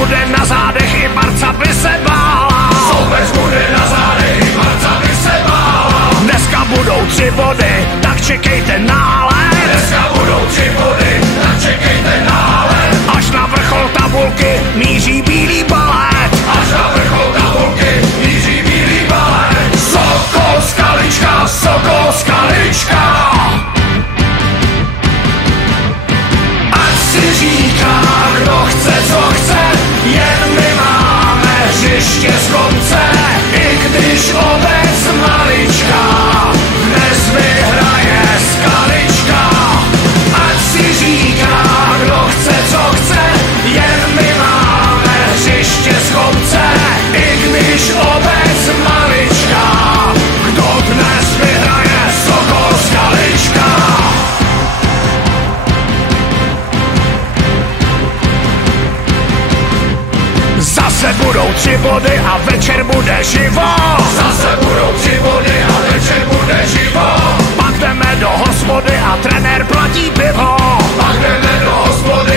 bude na zádech, i Barca by se bála. Soupeř bude na zádech, i Barca by se bála. Dneska budou 3 body, tak čekejte nálet. Dneska budou 3 body, tak čekejte nálet. Až na vrchol tabulky míří bílý balet. Až na vrchol tabulky míří bílý balet. Sokol Skalička, Sokol Skalička. Ať si říká, kdo chce, co chce, jen my máme hřiště z konce. I když obec malička, dnes vyhraje Skalička. Ať si říká, kdo chce, co chce, jen my máme hřiště z konce. I když obec malička, kdo dnes vyhraje Sokol Skalička. Zase budou 3 body a večer bude živo. Zase budou 3 body a večer bude živo. Pak jdeme do hospody a trenér platí pivo. Pak jdeme do hospody